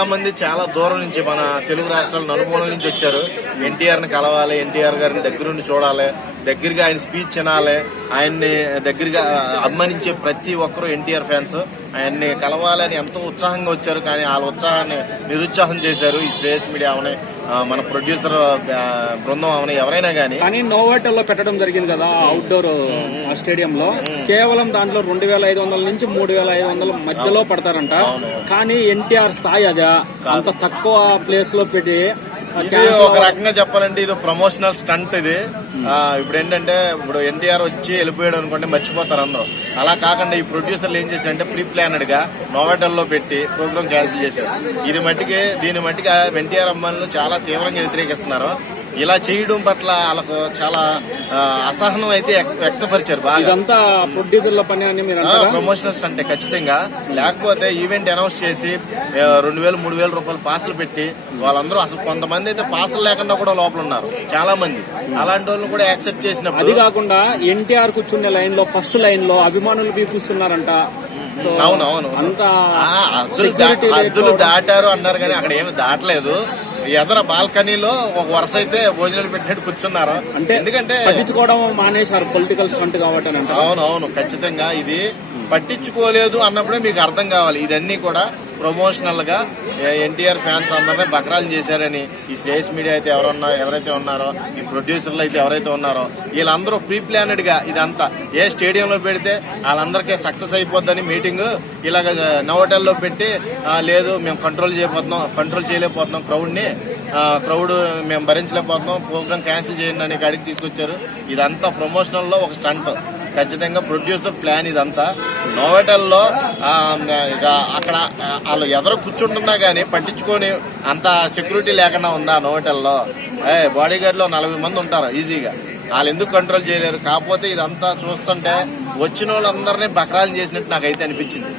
చాలా మంది చాలా దూరం నుంచి మన తెలుగు రాష్ట్రాల నలుమూల నుంచి వచ్చారు. ఎన్టీఆర్ ని కలవాలి, ఎన్టీఆర్ గారిని దగ్గరుండి చూడాలి, దగ్గరగా ఆయన స్పీచ్ వినాలి, ఆయన్ని దగ్గరగా అభిమానించే ప్రతి ఒక్కరూ ఎన్టీఆర్ ఫ్యాన్స్. ఆయన్ని కలవాలని ఎంతో ఉత్సాహంగా వచ్చారు. కానీ వాళ్ళ ఉత్సాహాన్ని నిరుత్సాహం చేశారు ఈ శ్రేయస్ మీడియా అవని, మన ప్రొడ్యూసర్ బృందం అవని, ఎవరైనా కానీ. నోవాటెల్లో పెట్టడం జరిగింది కదా అవుట్డోర్ స్టేడియం లో, కేవలం దాంట్లో 2500 నుంచి 3500 మధ్యలో పడతారంట. కానీ ఎన్టీఆర్ స్థాయి అదే అంత తక్కువ ప్లేస్ లో పెట్టి, ఇది ఒక రకంగా చెప్పాలంటే ఇది ప్రమోషనల్ స్టంట్. ఇది ఇప్పుడు ఏంటంటే, ఇప్పుడు ఎన్టీఆర్ వచ్చి వెళ్ళిపోయాడు అనుకోండి, మర్చిపోతారు అందరూ. అలా కాకుండా ఈ ప్రొడ్యూసర్లు ఏం చేశారంటే ప్రీ ప్లానెడ్ గా నోవాటెల్లో పెట్టి ప్రోగ్రామ్ క్యాన్సిల్ చేశారు. దీని మట్టికి ఎన్టీఆర్ అమ్మాయిలు చాలా తీవ్రంగా వ్యతిరేకిస్తున్నారు. ఇలా చేయడం పట్ల వాళ్ళకు చాలా అసహనం అయితే వ్యక్తపరిచారు. బాగా ప్రొడ్యూసర్ల పని అని ప్రమోషనల్స్ అంటే ఖచ్చితంగా. లేకపోతే ఈవెంట్ అనౌన్స్ చేసి 2000-3000 రూపాయలు పాసులు పెట్టి వాళ్ళందరూ, అసలు కొంతమంది అయితే పాసులు లేకుండా కూడా లోపల ఉన్నారు చాలా మంది. అలాంటి వాళ్ళు కూడా యాక్సెప్ట్ చేసినప్పుడు, అది కాకుండా ఎన్టీఆర్ కూర్చునే లైన్ లో ఫస్ట్ లైన్ లో అభిమానులు కూర్చున్నారంట. అవునవును, హద్దులు దాటారు అన్నారు కానీ అక్కడ ఏమి దాటలేదు. ఎదర బాల్కనీలో ఒక వరుస అయితే భోజనాలు పెట్టినట్టు కూర్చున్నారు. ఎందుకంటే పట్టించుకోవడం మానేశారు, పొలిటికల్ స్టంట్ కాబట్టి. అవునవును, ఖచ్చితంగా ఇది పట్టించుకోలేదు అన్నప్పుడే మీకు అర్థం కావాలి. ఇదన్నీ కూడా ప్రమోషనల్ గా ఎన్టీఆర్ ఫ్యాన్స్ అందరినీ బకరాలు చేశారని ఈ శ్రేయస్ మీడియా అయితే ఎవరైతే ఉన్నారో, ఈ ప్రొడ్యూసర్లు అయితే ఎవరైతే ఉన్నారో, వీళ్ళందరూ ప్రీ ప్లానెడ్ గా ఇదంతా ఏ స్టేడియంలో పెడితే వాళ్ళందరికీ సక్సెస్ అయిపోద్దని మీటింగ్ ఇలాగ నోవాటెల్లో పెట్టి, లేదు మేము కంట్రోల్ చేయలేకపోతున్నాం క్రౌడ్ మేము భరించలేకపోతున్నాం, ప్రోగ్రామ్ క్యాన్సిల్ చేయండి అని కాడికి తీసుకొచ్చారు. ఇదంతా ప్రమోషనల్ లో ఒక స్టంట్. ఖచ్చితంగా ప్రొడ్యూసర్ ప్లాన్ ఇదంతా. నోవాటెల్లో అక్కడ వాళ్ళు ఎదరు కూర్చుంటున్నా గానీ పట్టించుకొని అంత సెక్యూరిటీ లేకుండా ఉందా నోవాటెల్లో? బాడీ గార్డ్ లో 40 మంది ఉంటారు ఈజీగా. వాళ్ళు ఎందుకు కంట్రోల్ చేయలేరు? కాకపోతే ఇదంతా చూస్తుంటే వచ్చిన వాళ్ళందరినీ బకరాలు చేసినట్టు నాకైతే అనిపించింది.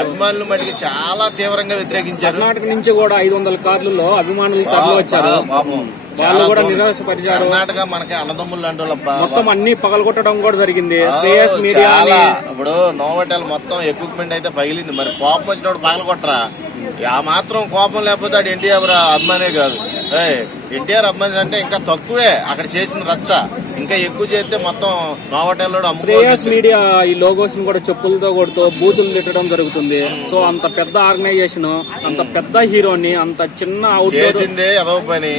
అభిమానులు మటుకు చాలా తీవ్రంగా వ్యతిరేకించారు. కర్ణాటక నుంచి కూడా 500 కార్లలో అభిమానులు వచ్చారు. వాళ్ళు కూడా నిరాశపరిచారు. కర్ణాటక మనకి అన్నదమ్ములు లాంటి మొత్తం అన్ని పగలగొట్టడం కూడా జరిగింది. ఇప్పుడు నోవాటెల్ మొత్తం ఎక్విప్మెంట్ అయితే పగిలింది. మరి కోపం వచ్చినప్పుడు పగలగొట్టరా? ఆ మాత్రం కోపం లేకపోతే అది ఎన్టీఆర్ అభిమానే కాదు. ఎన్టీఆర్ అభిమాని అంటే ఇంకా తక్కువే అక్కడ చేసిన రచ్చ. ఇంకా ఎక్కువ చేస్తే మొత్తం నోవాటెల్లో శ్రేయస్ మీడియా ఈ లోగోస్ ని కూడా చెప్పులతో కొడుతూ బూతులు తిట్టడం జరుగుతుంది. సో అంత పెద్ద ఆర్గనైజేషన్, అంత పెద్ద హీరోని అంత చిన్న చేసిందే అదో పని.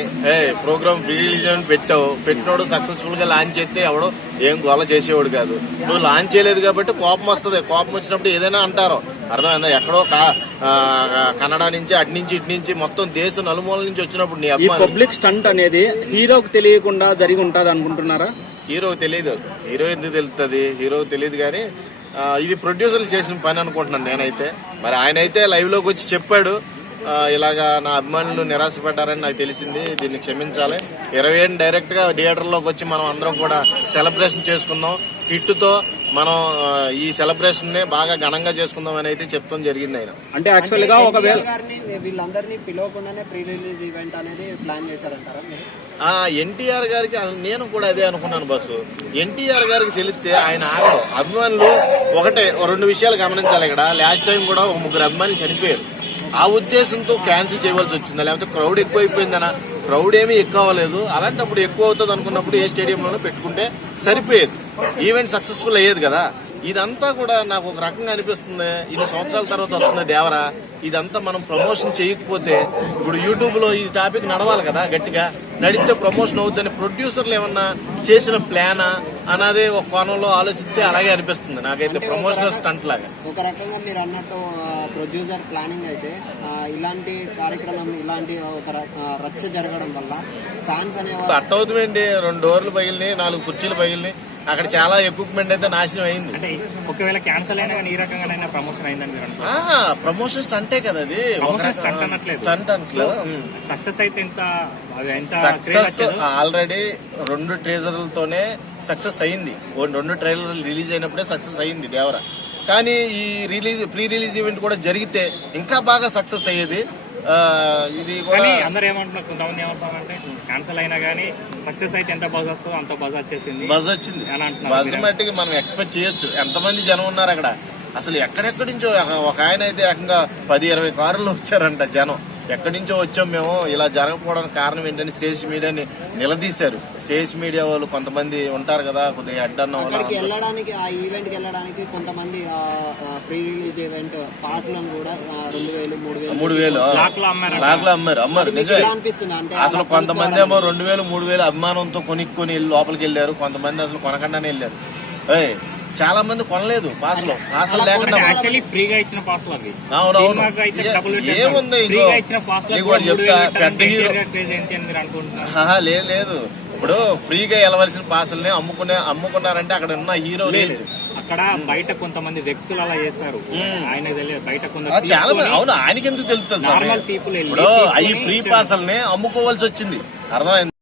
ప్రోగ్రామ్ రిలీజ్ అని పెట్టినోడు సక్సెస్ఫుల్ గా లాంచ్ చేస్తే ఎవడు ఏం గోల చేసేవాడు కాదు. నువ్వు లాంచ్ చేయలేదు కాబట్టి కోపం వస్తుంది. కోపం వచ్చినప్పుడు ఏదైనా అంటారో అర్థమైందా? ఎక్కడో కన్నడ నుంచి అటు నుంచి ఇటు నుంచి మొత్తం దేశం నలుమూల నుంచి వచ్చినప్పుడు నీ పబ్లిక్ స్టంట్ అనేది హీరోకి తెలియకుండా జరిగి ఉంటది అనుకుంటున్నారా? హీరోకి తెలియదు. హీరో ఎందుకు తెలుస్తుంది? హీరోకి తెలియదు. కానీ ఇది ప్రొడ్యూసర్లు చేసిన పని అనుకుంటున్నాను నేనైతే. మరి ఆయన అయితే లైవ్ లోకి వచ్చి చెప్పాడు, ఇలాగా నా అభిమానులు నిరాశపడ్డారని నాకు తెలిసింది, దీన్ని క్షమించాలి. 27 డైరెక్ట్ గా థియేటర్ లోకి వచ్చి మనం అందరం కూడా సెలబ్రేషన్ చేసుకుందాం, హిట్తో మనం ఈ సెలబ్రేషన్ ని బాగా ఘనంగా చేసుకుందాం అని అయితే చెప్తాం జరిగింది. ఆయన అంటే యాక్చువల్ గా ఒకవేళ వీళ్ళందరినీ పిలవకుండానే ప్రీ రిలీజ్ ఈవెంట్ అనేది ప్లాన్ చేశారంటారా? ఎన్టీఆర్ గారికి నేను కూడా అదే అనుకున్నాను బస్సు. ఎన్టీఆర్ గారికి తెలిస్తే ఆయన ఆగడు. అభిమానులు ఒకటే 2 విషయాలు గమనించాలి ఇక్కడ. లాస్ట్ టైం కూడా 3 అభిమానులు చనిపోయారు. ఆ ఉద్దేశంతో క్యాన్సిల్ చేయవలసి వచ్చిందా, లేకపోతే క్రౌడ్ ఎక్కువ అయిపోయిందనా? క్రౌడ్ ఏమీ ఎక్కువ అవ్వలేదు. అలాంటప్పుడు ఎక్కువ అవుతుంది అనుకున్నప్పుడు ఏ స్టేడియంలోనూ పెట్టుకుంటే సరిపోయేది, ఈవెంట్ సక్సెస్ఫుల్ అయ్యేది కదా. ఇదంతా కూడా నాకు ఒక రకంగా అనిపిస్తుంది, ఇన్ని సంవత్సరాల తర్వాత వస్తుంది దేవరా. ఇదంతా మనం ప్రమోషన్ చేయకపోతే, ఇప్పుడు యూట్యూబ్ లో ఈ టాపిక్ నడవాలి కదా, గట్టిగా నడిస్తే ప్రమోషన్ అవుతుందని ప్రొడ్యూసర్లు ఏమన్నా చేసిన ప్లానా అన్నది ఒక కోణంలో ఆలోచిస్తే అలాగే అనిపిస్తుంది నాకైతే. ప్రమోషనల్ స్టంట్ లాగా ఒక రకంగా మీరు అన్నట్టు ప్రొడ్యూసర్ ప్లానింగ్ అయితే ఇలాంటి కార్యక్రమం, ఇలాంటి ఒక రచ్చ జరగడం వల్ల ఫ్యాన్స్ అనేవాళ్ళు అట్టవుతుందండి. 2 డోర్లు పగిలినాయి, 4 కుర్చీలు పగిలినాయి, అక్కడ చాలా ఎక్విప్మెంట్ అయితే నాశనం అయింది. ఒకవేళ క్యాన్సిల్ అయినా కానీ ఈ రకంగా ప్రమోషన్ అయిందని ప్రమోషన్ స్టంటే కదా అది. స్టంట్ అనట్లేదు. సక్సెస్ అయితే సక్సెస్ ఆల్రెడీ 2 ట్రేజర్లతోనే సక్సెస్ అయింది. 2 ట్రైలర్లు రిలీజ్ అయినప్పుడే సక్సెస్ అయింది దేవరా. కానీ ఈ ప్రీ రిలీజ్ ఈవెంట్ కూడా జరిగితే ఇంకా బాగా సక్సెస్ అయ్యేది. ఇది కూడా అందరూ ఏమంటున్నారు, కొంతమంది ఏమంటారంటే క్యాన్సిల్ అయినా కానీ సక్సెస్ అయితే ఎంత బజ్ వస్తుందో అంత బజ్ వచ్చేసింది. బజ్ వచ్చింది. బజ్ మట్టికి మనం ఎక్స్పెక్ట్ చేయొచ్చు. ఎంతమంది జనం ఉన్నారు అక్కడ. అసలు ఎక్కడెక్కడి నుంచో ఒక ఆయన అయితే ఏకంగా 10-20 కారుల్లో వచ్చారంట జనం. ఎక్కడి నుంచో వచ్చాం మేము, ఇలా జరగకపోవడానికి కారణం ఏంటని స్టేజ్ మీడియాని నిలదీశారు. స్టేజ్ మీడియా వాళ్ళు కొంతమంది ఉంటారు కదా, కొద్దిగా హెడ్ అన్న అక్కడికి వెళ్ళడానికి, ఆ ఈవెంట్ కి వెళ్ళడానికి కొంతమంది ప్రీ రిలీజ్ ఈవెంట్ పాస్లను కూడా 2000, 3000 లాక్లో అమ్మారు. నిజమే. ఎలా అనిపిస్తుంది అంటే అసలు కొంతమంది ఏమో 2000, 3000 అభిమానంతో కొనుక్కొని లోపలికి వెళ్ళారు. కొంతమంది అసలు కొనకుండానే వెళ్ళారు. చాలా మంది కొనలేదు పాసులు లేకుండా. ఫ్రీగా ఇచ్చిన పాసులు అవి. అవునవును. ఏముంది ఇంకో చెప్తా, పెద్ద హీరో లేదు. ఇప్పుడు ఫ్రీగా వెళ్ళవలసిన పాసుల్ని అమ్ముకున్నారంటే అక్కడ ఉన్న హీరో రేంజ్. అక్కడ బయట కొంతమంది వ్యక్తులు అలా చేశారు. ఆయన బయట చాలా మంది. అవును, ఆయనకి ఎందుకు తెలుస్తుంది? ఇప్పుడు ఈ ఫ్రీ పాసుల్ని అమ్ముకోవాల్సి వచ్చింది. అర్థమైంది.